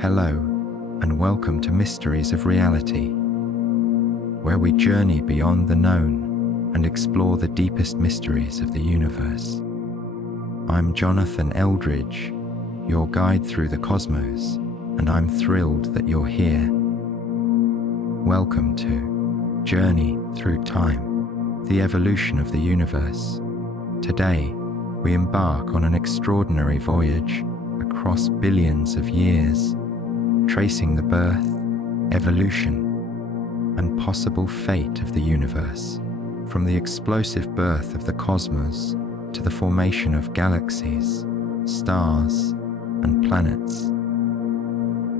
Hello, and welcome to Mysteries of Reality, where we journey beyond the known and explore the deepest mysteries of the universe. I'm Jonathan Eldridge, your guide through the cosmos, and I'm thrilled that you're here. Welcome to Journey Through Time, the evolution of the universe. Today, we embark on an extraordinary voyage across billions of years, tracing the birth, evolution, and possible fate of the universe, from the explosive birth of the cosmos to the formation of galaxies, stars, and planets.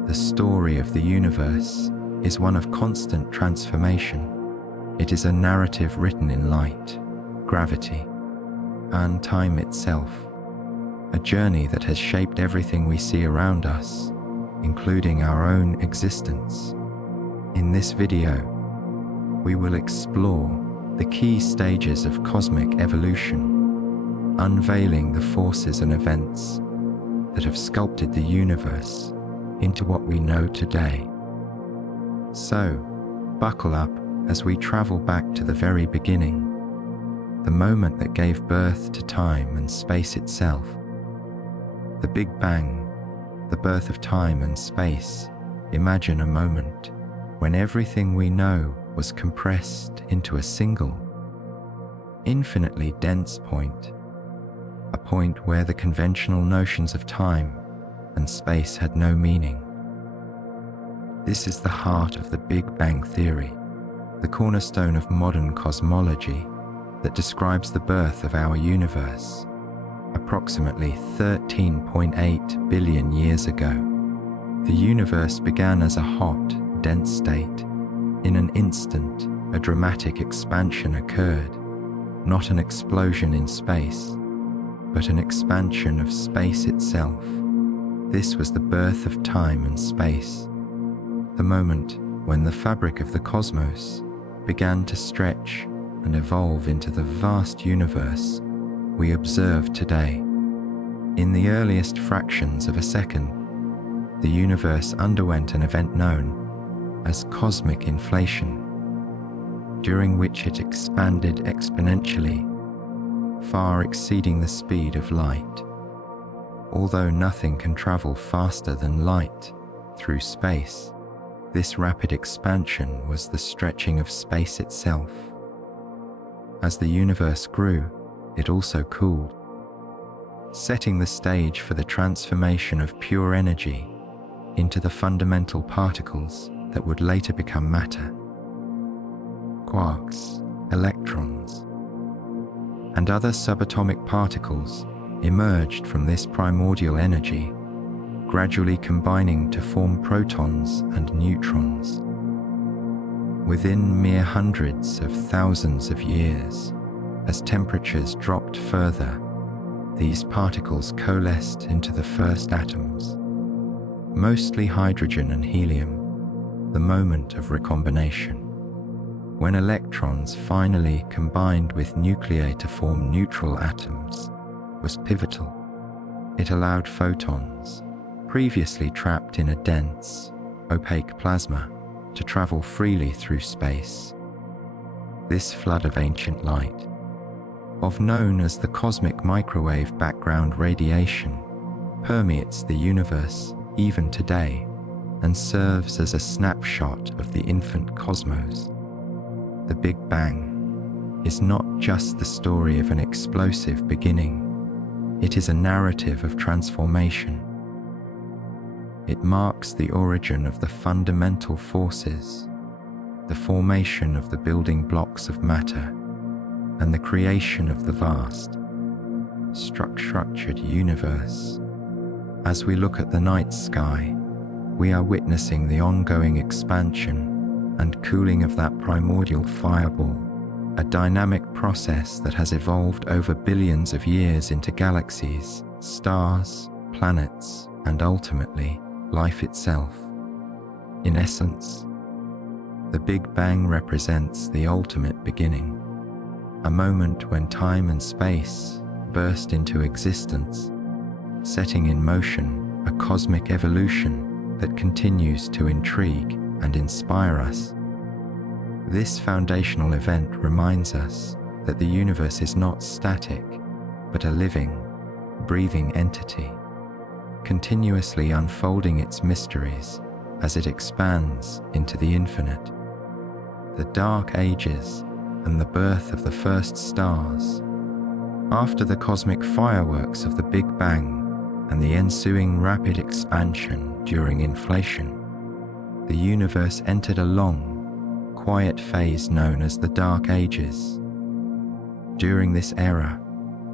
The story of the universe is one of constant transformation. It is a narrative written in light, gravity, and time itself, a journey that has shaped everything we see around us, including our own existence. In this video, we will explore the key stages of cosmic evolution, unveiling the forces and events that have sculpted the universe into what we know today. So, buckle up as we travel back to the very beginning, the moment that gave birth to time and space itself. The Big Bang, the birth of time and space. Imagine a moment when everything we know was compressed into a single, infinitely dense point, a point where the conventional notions of time and space had no meaning. This is the heart of the Big Bang theory, the cornerstone of modern cosmology that describes the birth of our universe, approximately 13.8 billion years ago. The universe began as a hot, dense state. In an instant, a dramatic expansion occurred, not an explosion in space, but an expansion of space itself. This was the birth of time and space, the moment when the fabric of the cosmos began to stretch and evolve into the vast universe we observe today. In the earliest fractions of a second, the universe underwent an event known as cosmic inflation, during which it expanded exponentially, far exceeding the speed of light. Although nothing can travel faster than light through space, this rapid expansion was the stretching of space itself. As the universe grew, it also cooled, setting the stage for the transformation of pure energy into the fundamental particles that would later become matter. Quarks, electrons, and other subatomic particles emerged from this primordial energy, gradually combining to form protons and neutrons. Within mere hundreds of thousands of years, as temperatures dropped further, these particles coalesced into the first atoms, mostly hydrogen and helium, the moment of recombination. When electrons finally combined with nuclei to form neutral atoms, was pivotal. It allowed photons, previously trapped in a dense, opaque plasma, to travel freely through space. This flood of ancient light, known as the cosmic microwave background radiation, permeates the universe even today and serves as a snapshot of the infant cosmos. The Big Bang is not just the story of an explosive beginning, it is a narrative of transformation. It marks the origin of the fundamental forces, the formation of the building blocks of matter, and the creation of the vast, structured universe. As we look at the night sky, we are witnessing the ongoing expansion and cooling of that primordial fireball, a dynamic process that has evolved over billions of years into galaxies, stars, planets, and ultimately, life itself. In essence, the Big Bang represents the ultimate beginning, a moment when time and space burst into existence, setting in motion a cosmic evolution that continues to intrigue and inspire us. This foundational event reminds us that the universe is not static, but a living, breathing entity, continuously unfolding its mysteries as it expands into the infinite. The Dark Ages and the birth of the first stars. After the cosmic fireworks of the Big Bang and the ensuing rapid expansion during inflation, the universe entered a long, quiet phase known as the Dark Ages. During this era,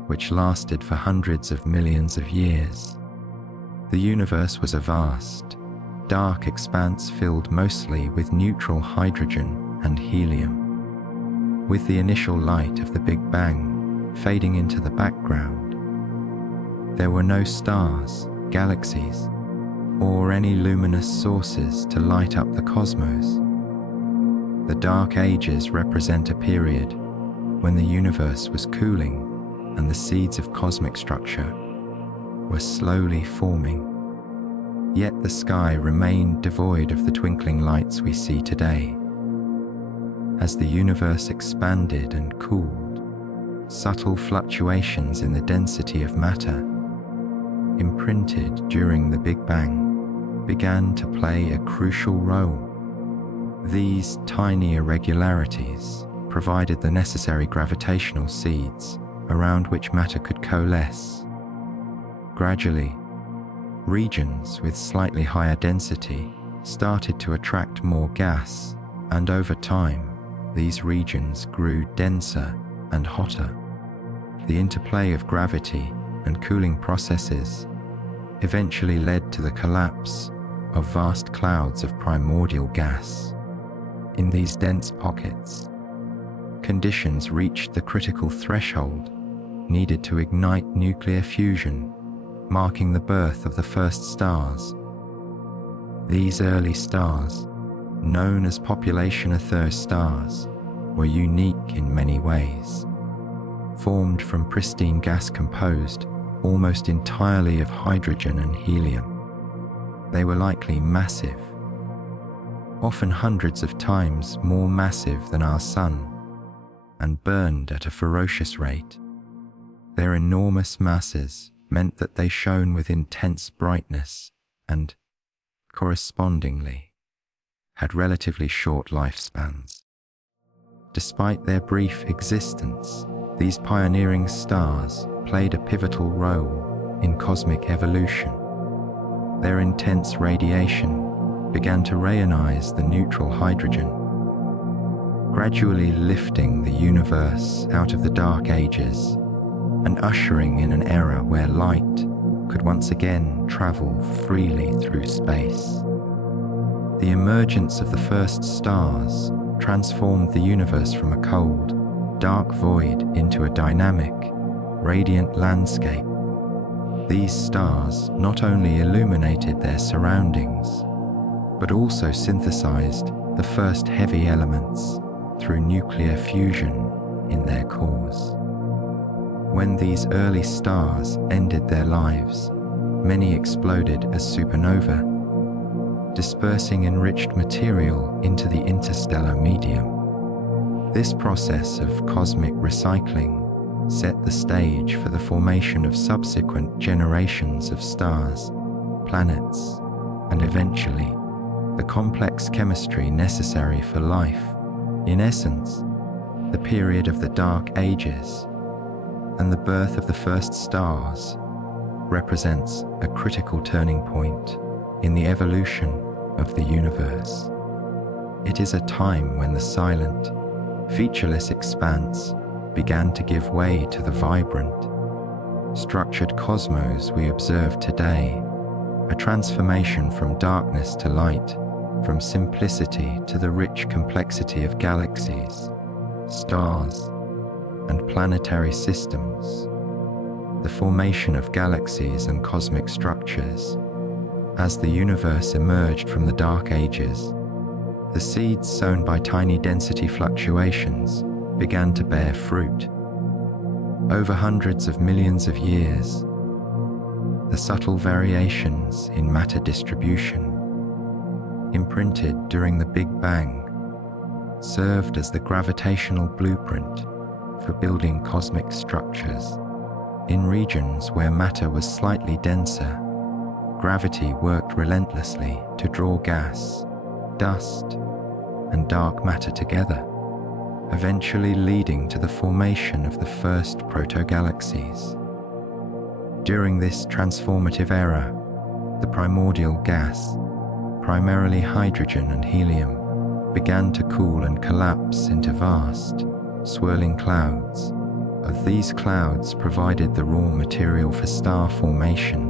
which lasted for hundreds of millions of years, the universe was a vast, dark expanse filled mostly with neutral hydrogen and helium. With the initial light of the Big Bang fading into the background, there were no stars, galaxies, or any luminous sources to light up the cosmos. The Dark Ages represent a period when the universe was cooling and the seeds of cosmic structure were slowly forming. Yet the sky remained devoid of the twinkling lights we see today. As the universe expanded and cooled, subtle fluctuations in the density of matter, imprinted during the Big Bang, began to play a crucial role. These tiny irregularities provided the necessary gravitational seeds around which matter could coalesce. Gradually, regions with slightly higher density started to attract more gas, and over time, these regions grew denser and hotter. The interplay of gravity and cooling processes eventually led to the collapse of vast clouds of primordial gas. In these dense pockets, conditions reached the critical threshold needed to ignite nuclear fusion, marking the birth of the first stars. These early stars, known as population-Earth stars, were unique in many ways. Formed from pristine gas composed almost entirely of hydrogen and helium, they were likely massive, often hundreds of times more massive than our Sun, and burned at a ferocious rate. Their enormous masses meant that they shone with intense brightness and, correspondingly, had relatively short lifespans. Despite their brief existence, these pioneering stars played a pivotal role in cosmic evolution. Their intense radiation began to reionize the neutral hydrogen, gradually lifting the universe out of the Dark Ages and ushering in an era where light could once again travel freely through space. The emergence of the first stars transformed the universe from a cold, dark void into a dynamic, radiant landscape. These stars not only illuminated their surroundings, but also synthesized the first heavy elements through nuclear fusion in their cores. When these early stars ended their lives, many exploded as supernovae, dispersing enriched material into the interstellar medium. This process of cosmic recycling set the stage for the formation of subsequent generations of stars, planets, and eventually, the complex chemistry necessary for life. In essence, the period of the Dark Ages and the birth of the first stars represents a critical turning point in the evolution of the universe. It is a time when the silent, featureless expanse began to give way to the vibrant, structured cosmos we observe today, a transformation from darkness to light, from simplicity to the rich complexity of galaxies, stars, and planetary systems. The formation of galaxies and cosmic structures. As the universe emerged from the Dark Ages, the seeds sown by tiny density fluctuations began to bear fruit. Over hundreds of millions of years, the subtle variations in matter distribution imprinted during the Big Bang, served as the gravitational blueprint for building cosmic structures. In regions where matter was slightly denser, gravity worked relentlessly to draw gas, dust, and dark matter together, eventually leading to the formation of the first protogalaxies. During this transformative era, the primordial gas, primarily hydrogen and helium, began to cool and collapse into vast, swirling clouds. These clouds provided the raw material for star formation,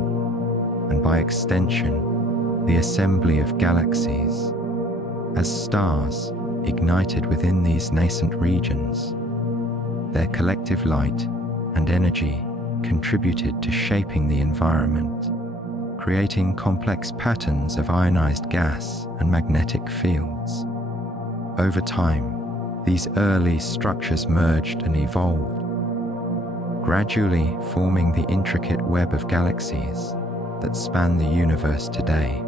and by extension, the assembly of galaxies. As stars ignited within these nascent regions, their collective light and energy contributed to shaping the environment, creating complex patterns of ionized gas and magnetic fields. Over time, these early structures merged and evolved, gradually forming the intricate web of galaxies that span the universe today.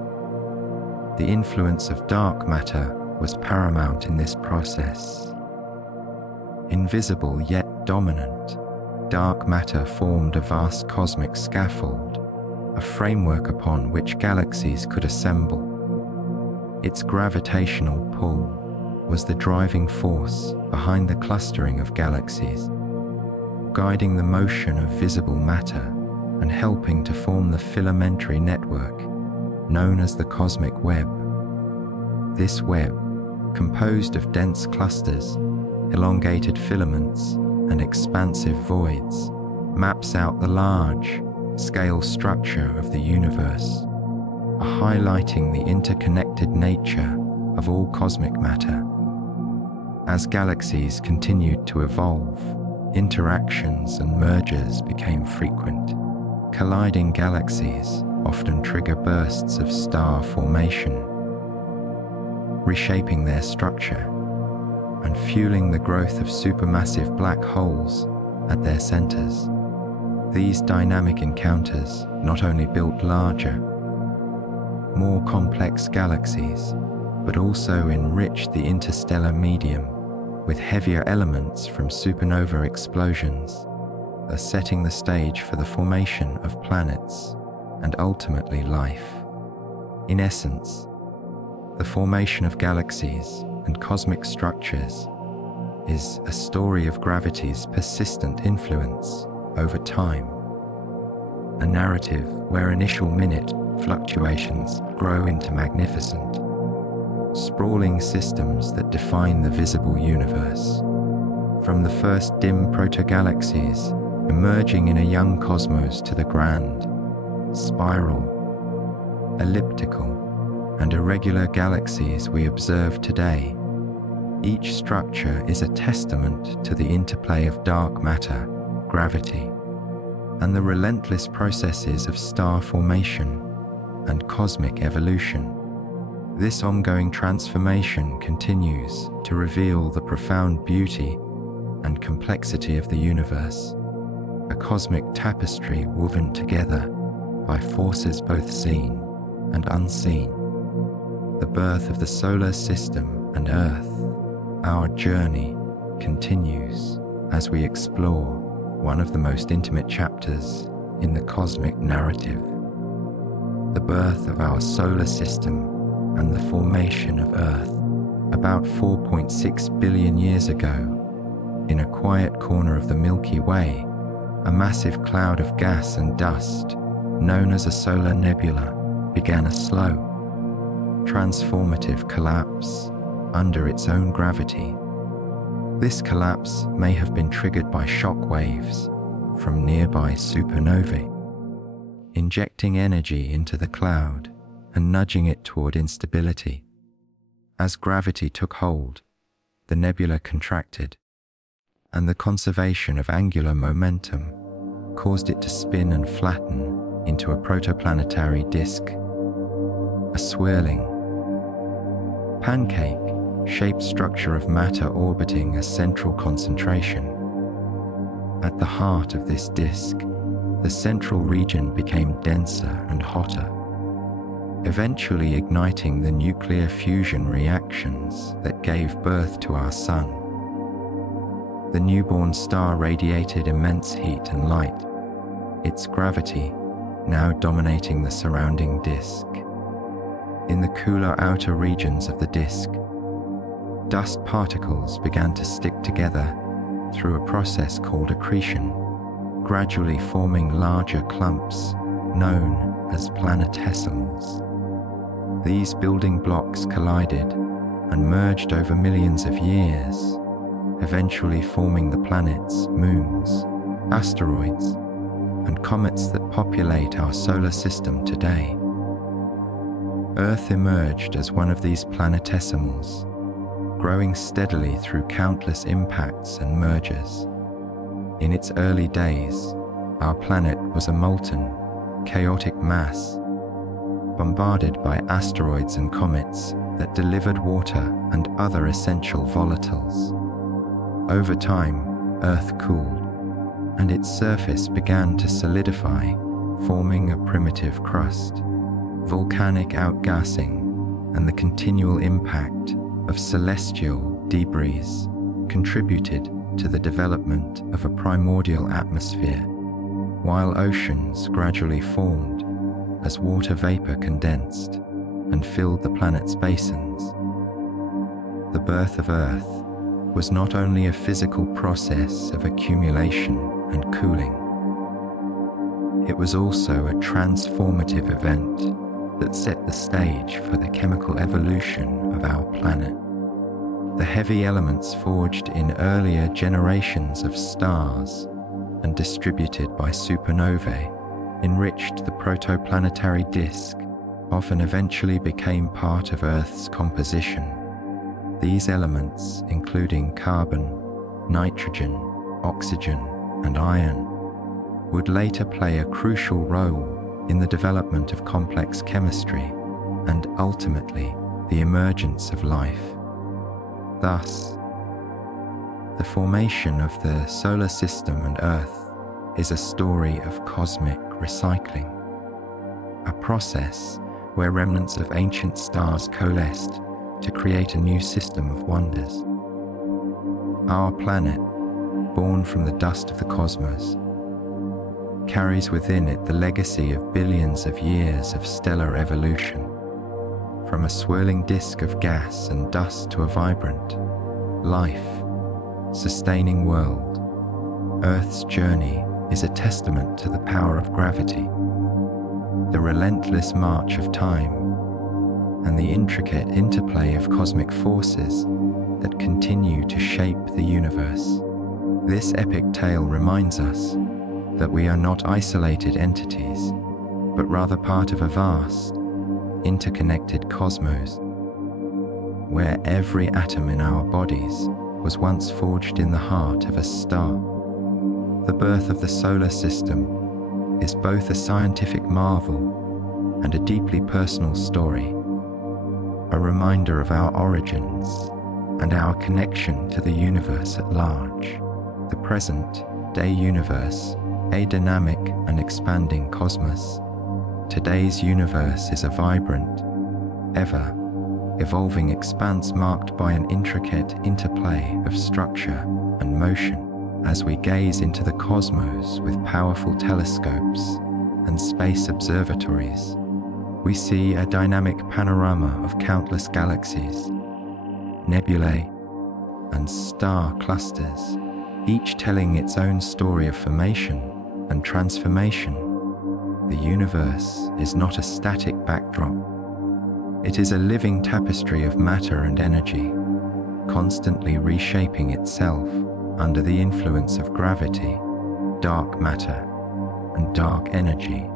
The influence of dark matter was paramount in this process. Invisible yet dominant, dark matter formed a vast cosmic scaffold, a framework upon which galaxies could assemble. Its gravitational pull was the driving force behind the clustering of galaxies, guiding the motion of visible matter and helping to form the filamentary network known as the cosmic web. This web, composed of dense clusters, elongated filaments, and expansive voids, maps out the large-scale structure of the universe, highlighting the interconnected nature of all cosmic matter. As galaxies continued to evolve, interactions and mergers became frequent. Colliding galaxies often trigger bursts of star formation, reshaping their structure and fueling the growth of supermassive black holes at their centers. These dynamic encounters not only built larger, more complex galaxies, but also enriched the interstellar medium with heavier elements from supernova explosions, setting the stage for the formation of planets and ultimately life. In essence, the formation of galaxies and cosmic structures is a story of gravity's persistent influence over time, a narrative where initial minute fluctuations grow into magnificent, sprawling systems that define the visible universe. From the first dim protogalaxies emerging in a young cosmos to the grand, spiral, elliptical, and irregular galaxies we observe today, each structure is a testament to the interplay of dark matter, gravity, and the relentless processes of star formation and cosmic evolution. This ongoing transformation continues to reveal the profound beauty and complexity of the universe, a cosmic tapestry woven together by forces both seen and unseen. The birth of the solar system and Earth, our journey continues as we explore one of the most intimate chapters in the cosmic narrative, the birth of our solar system and the formation of Earth about 4.6 billion years ago. In a quiet corner of the Milky Way, a massive cloud of gas and dust, known as a solar nebula, began a slow, transformative collapse under its own gravity. This collapse may have been triggered by shock waves from nearby supernovae, injecting energy into the cloud and nudging it toward instability. As gravity took hold, the nebula contracted, and the conservation of angular momentum caused it to spin and flatten into a protoplanetary disk, a swirling, pancake-shaped structure of matter orbiting a central concentration. At the heart of this disk, the central region became denser and hotter, eventually igniting the nuclear fusion reactions that gave birth to our Sun. The newborn star radiated immense heat and light, its gravity now dominating the surrounding disk. In the cooler outer regions of the disk, dust particles began to stick together through a process called accretion, gradually forming larger clumps known as planetesimals. These building blocks collided and merged over millions of years, eventually forming the planets, moons, asteroids, and comets that populate our solar system today. Earth emerged as one of these planetesimals, growing steadily through countless impacts and mergers. In its early days, our planet was a molten, chaotic mass, bombarded by asteroids and comets that delivered water and other essential volatiles. Over time, Earth cooled, and its surface began to solidify, forming a primitive crust. Volcanic outgassing and the continual impact of celestial debris contributed to the development of a primordial atmosphere, while oceans gradually formed as water vapor condensed and filled the planet's basins. The birth of Earth was not only a physical process of accumulation and cooling, it was also a transformative event that set the stage for the chemical evolution of our planet. The heavy elements forged in earlier generations of stars and distributed by supernovae enriched the protoplanetary disk, often eventually became part of Earth's composition. These elements, including carbon, nitrogen, oxygen, and iron, would later play a crucial role in the development of complex chemistry and ultimately the emergence of life. Thus, the formation of the solar system and Earth is a story of cosmic recycling, a process where remnants of ancient stars coalesced to create a new system of wonders. Our planet, born from the dust of the cosmos, carries within it the legacy of billions of years of stellar evolution. From a swirling disk of gas and dust to a vibrant, life-sustaining world, Earth's journey is a testament to the power of gravity, the relentless march of time, and the intricate interplay of cosmic forces that continue to shape the universe. This epic tale reminds us that we are not isolated entities, but rather part of a vast, interconnected cosmos, where every atom in our bodies was once forged in the heart of a star. The birth of the solar system is both a scientific marvel and a deeply personal story, a reminder of our origins and our connection to the universe at large. The present-day universe, a dynamic and expanding cosmos. Today's universe is a vibrant, ever-evolving expanse marked by an intricate interplay of structure and motion. As we gaze into the cosmos with powerful telescopes and space observatories, we see a dynamic panorama of countless galaxies, nebulae, and star clusters, each telling its own story of formation and transformation. The universe is not a static backdrop. It is a living tapestry of matter and energy, constantly reshaping itself under the influence of gravity, dark matter, and dark energy.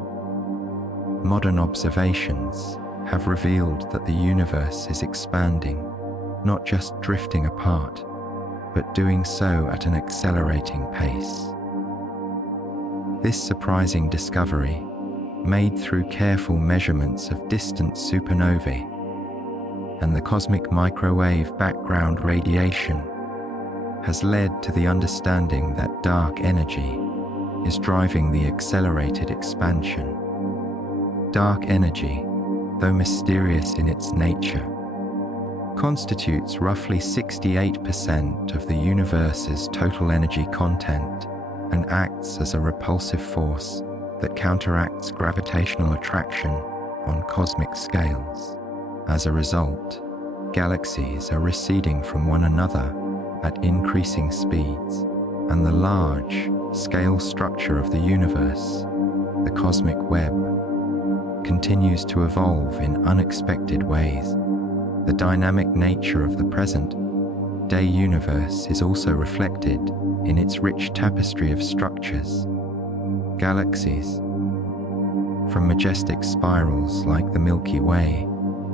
Modern observations have revealed that the universe is expanding, not just drifting apart, but doing so at an accelerating pace. This surprising discovery, made through careful measurements of distant supernovae and the cosmic microwave background radiation, has led to the understanding that dark energy is driving the accelerated expansion. Dark energy, though mysterious in its nature, constitutes roughly 68% of the universe's total energy content and acts as a repulsive force that counteracts gravitational attraction on cosmic scales. As a result, galaxies are receding from one another at increasing speeds, and the large-scale structure of the universe, the cosmic web, continues to evolve in unexpected ways. The dynamic nature of the present-day universe is also reflected in its rich tapestry of structures. Galaxies, from majestic spirals like the Milky Way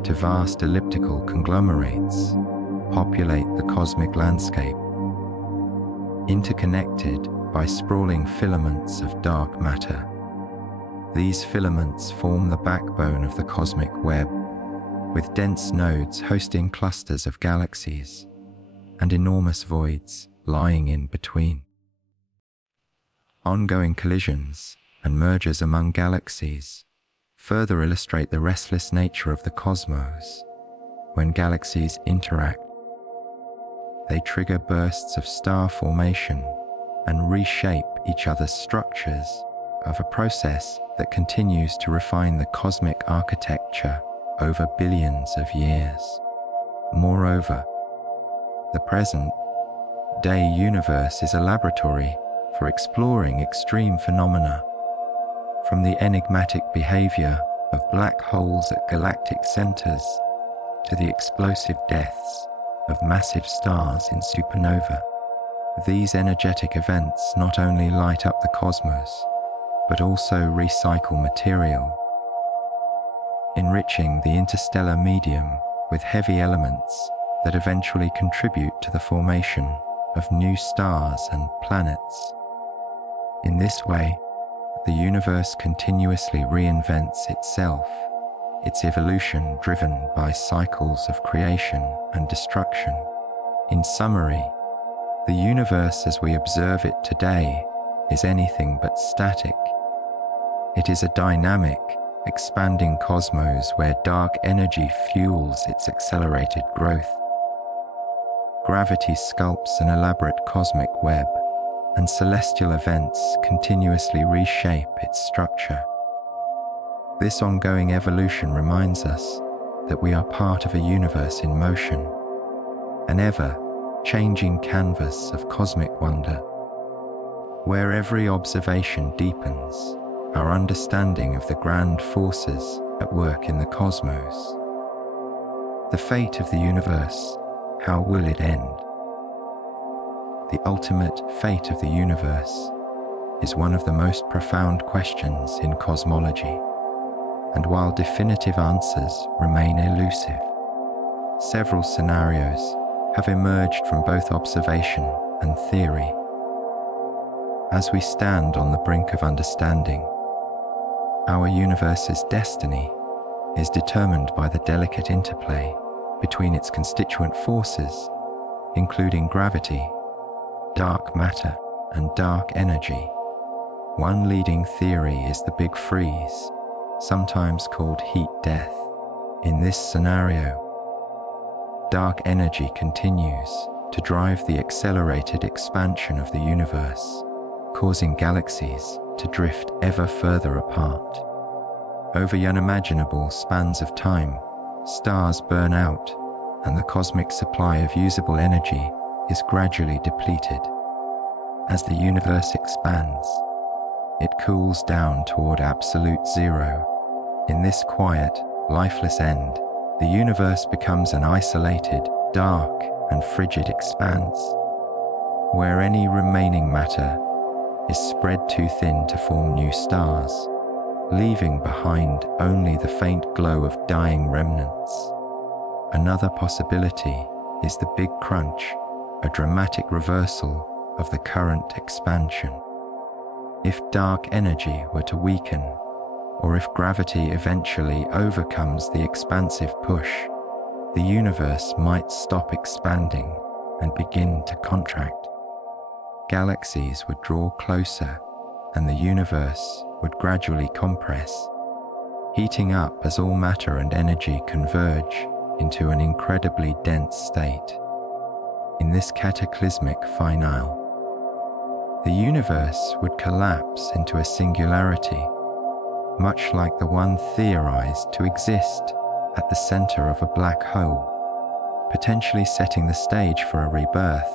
to vast elliptical conglomerates, populate the cosmic landscape, interconnected by sprawling filaments of dark matter. These filaments form the backbone of the cosmic web, with dense nodes hosting clusters of galaxies and enormous voids lying in between. Ongoing collisions and mergers among galaxies further illustrate the restless nature of the cosmos. When galaxies interact, they trigger bursts of star formation and reshape each other's structures, of a process that continues to refine the cosmic architecture over billions of years. Moreover, the present-day universe is a laboratory for exploring extreme phenomena, from the enigmatic behavior of black holes at galactic centers to the explosive deaths of massive stars in supernova. These energetic events not only light up the cosmos, but also recycle material, enriching the interstellar medium with heavy elements that eventually contribute to the formation of new stars and planets. In this way, the universe continuously reinvents itself, its evolution driven by cycles of creation and destruction. In summary, the universe as we observe it today is anything but static. It is a dynamic, expanding cosmos where dark energy fuels its accelerated growth. Gravity sculpts an elaborate cosmic web, and celestial events continuously reshape its structure. This ongoing evolution reminds us that we are part of a universe in motion, an ever-changing canvas of cosmic wonder. Where every observation deepens our understanding of the grand forces at work in the cosmos. The fate of the universe, how will it end? The ultimate fate of the universe is one of the most profound questions in cosmology, and while definitive answers remain elusive, several scenarios have emerged from both observation and theory. As we stand on the brink of understanding, our universe's destiny is determined by the delicate interplay between its constituent forces, including gravity, dark matter, and dark energy. One leading theory is the Big Freeze, sometimes called heat death. In this scenario, dark energy continues to drive the accelerated expansion of the universe, causing galaxies to drift ever further apart. Over unimaginable spans of time, stars burn out, and the cosmic supply of usable energy is gradually depleted. As the universe expands, it cools down toward absolute zero. In this quiet, lifeless end, the universe becomes an isolated, dark, and frigid expanse, where any remaining matter is spread too thin to form new stars, leaving behind only the faint glow of dying remnants. Another possibility is the Big Crunch, a dramatic reversal of the current expansion. If dark energy were to weaken, or if gravity eventually overcomes the expansive push, the universe might stop expanding and begin to contract. Galaxies would draw closer, and the universe would gradually compress. heating up as all matter and energy converge into an incredibly dense state. In this cataclysmic finale, the universe would collapse into a singularity, much like the one theorized to exist at the center of a black hole, potentially setting the stage for a rebirth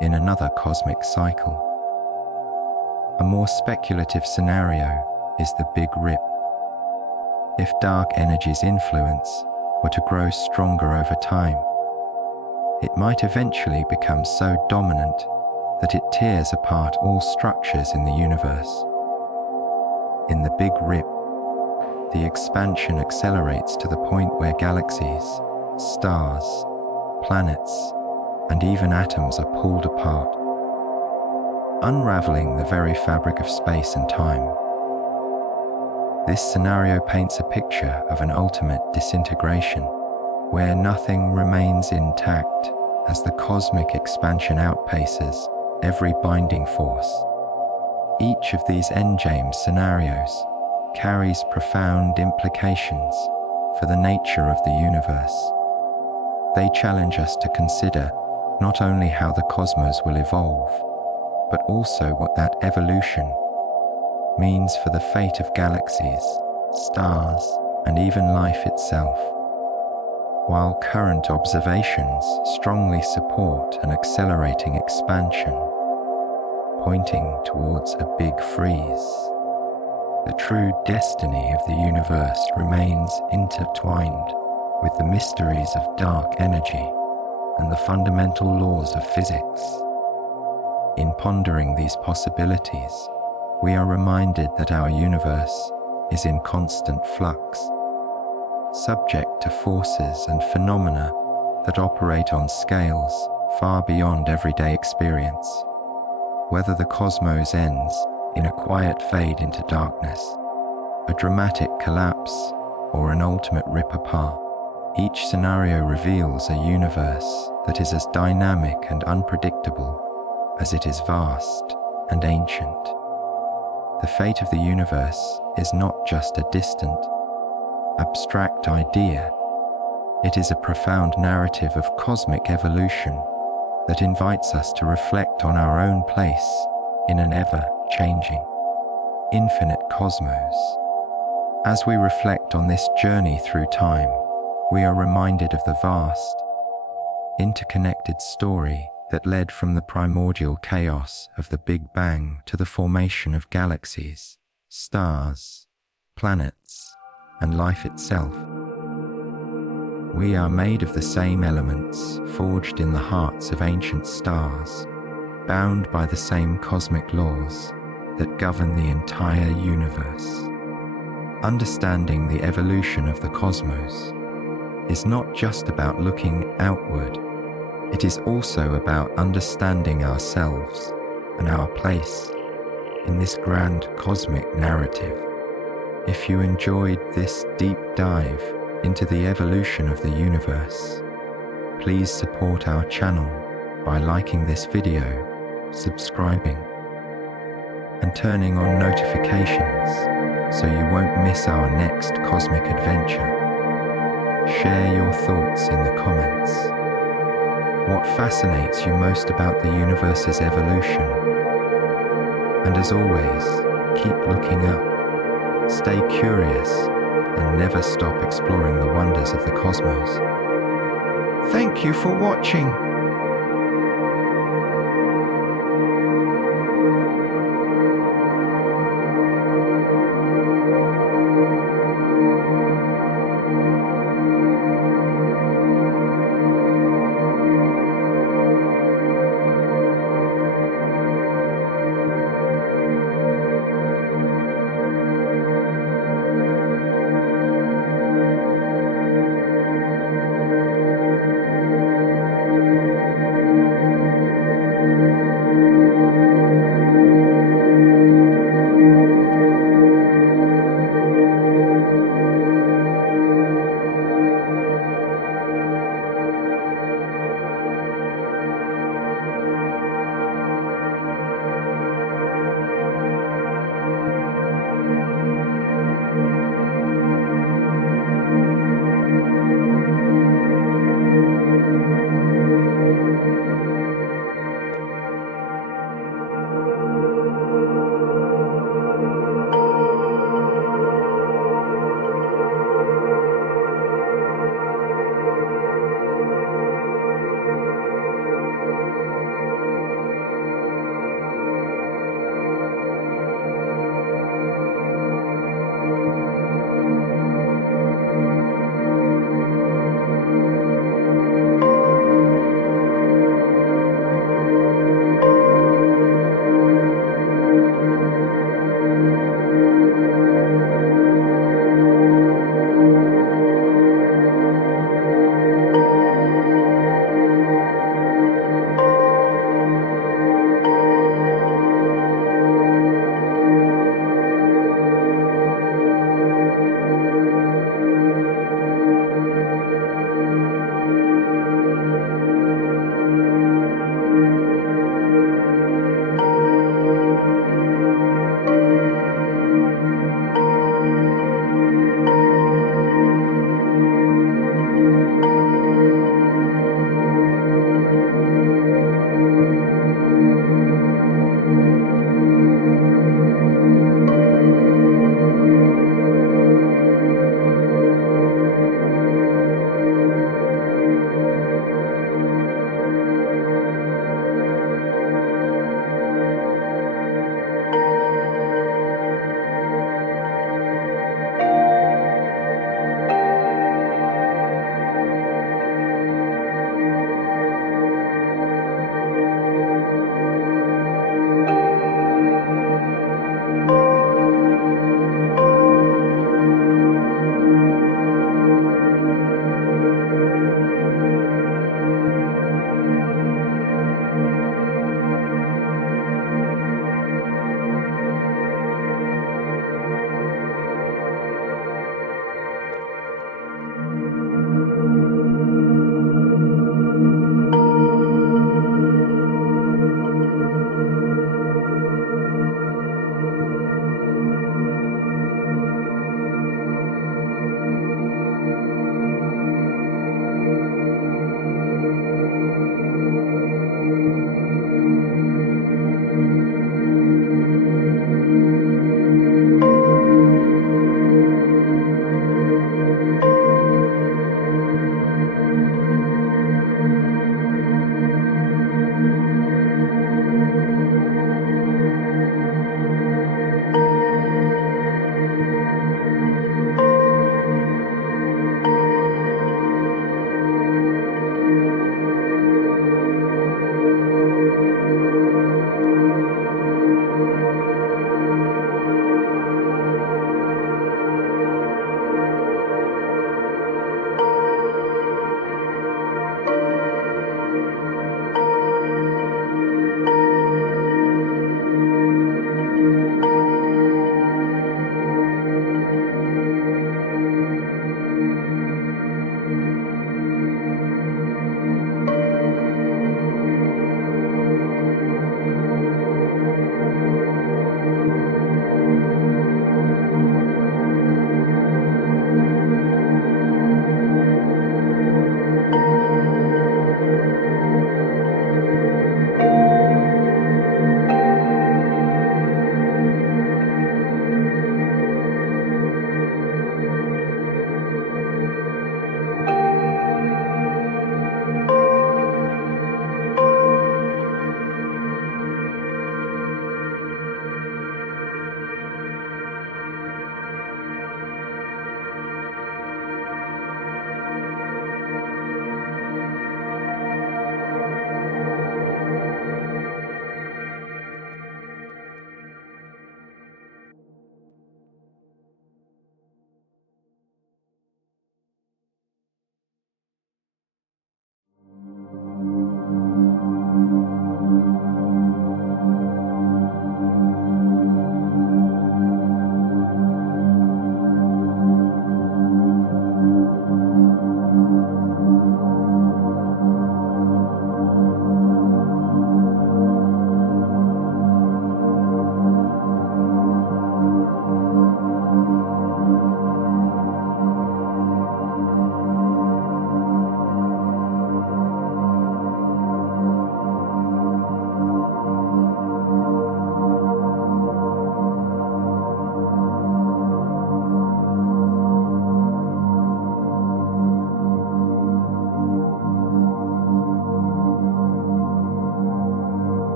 in another cosmic cycle. A more speculative scenario is the Big Rip. If dark energy's influence were to grow stronger over time, it might eventually become so dominant that it tears apart all structures in the universe. In the Big Rip, the expansion accelerates to the point where galaxies, stars, planets, and even atoms are pulled apart, unraveling the very fabric of space and time. This scenario paints a picture of an ultimate disintegration, where nothing remains intact as the cosmic expansion outpaces every binding force. Each of these endgame scenarios carries profound implications for the nature of the universe. They challenge us to consider not only how the cosmos will evolve, but also what that evolution means for the fate of galaxies, stars, and even life itself. While current observations strongly support an accelerating expansion, pointing towards a big freeze, the true destiny of the universe remains intertwined with the mysteries of dark energy and the fundamental laws of physics. In pondering these possibilities, we are reminded that our universe is in constant flux, subject to forces and phenomena that operate on scales far beyond everyday experience. Whether the cosmos ends in a quiet fade into darkness, a dramatic collapse, or an ultimate rip apart, each scenario reveals a universe that is as dynamic and unpredictable as it is vast and ancient. The fate of the universe is not just a distant, abstract idea. It is a profound narrative of cosmic evolution that invites us to reflect on our own place in an ever-changing, infinite cosmos. As we reflect on this journey through time, we are reminded of the vast, interconnected story that led from the primordial chaos of the Big Bang to the formation of galaxies, stars, planets, and life itself. We are made of the same elements forged in the hearts of ancient stars, bound by the same cosmic laws that govern the entire universe. Understanding the evolution of the cosmos is not just about looking outward. It is also about understanding ourselves and our place in this grand cosmic narrative. If you enjoyed this deep dive into the evolution of the universe, please support our channel by liking this video, subscribing, and turning on notifications so you won't miss our next cosmic adventure. Share your thoughts in the comments. What fascinates you most about the universe's evolution? And as always, keep looking up, stay curious, and never stop exploring the wonders of the cosmos. Thank you for watching.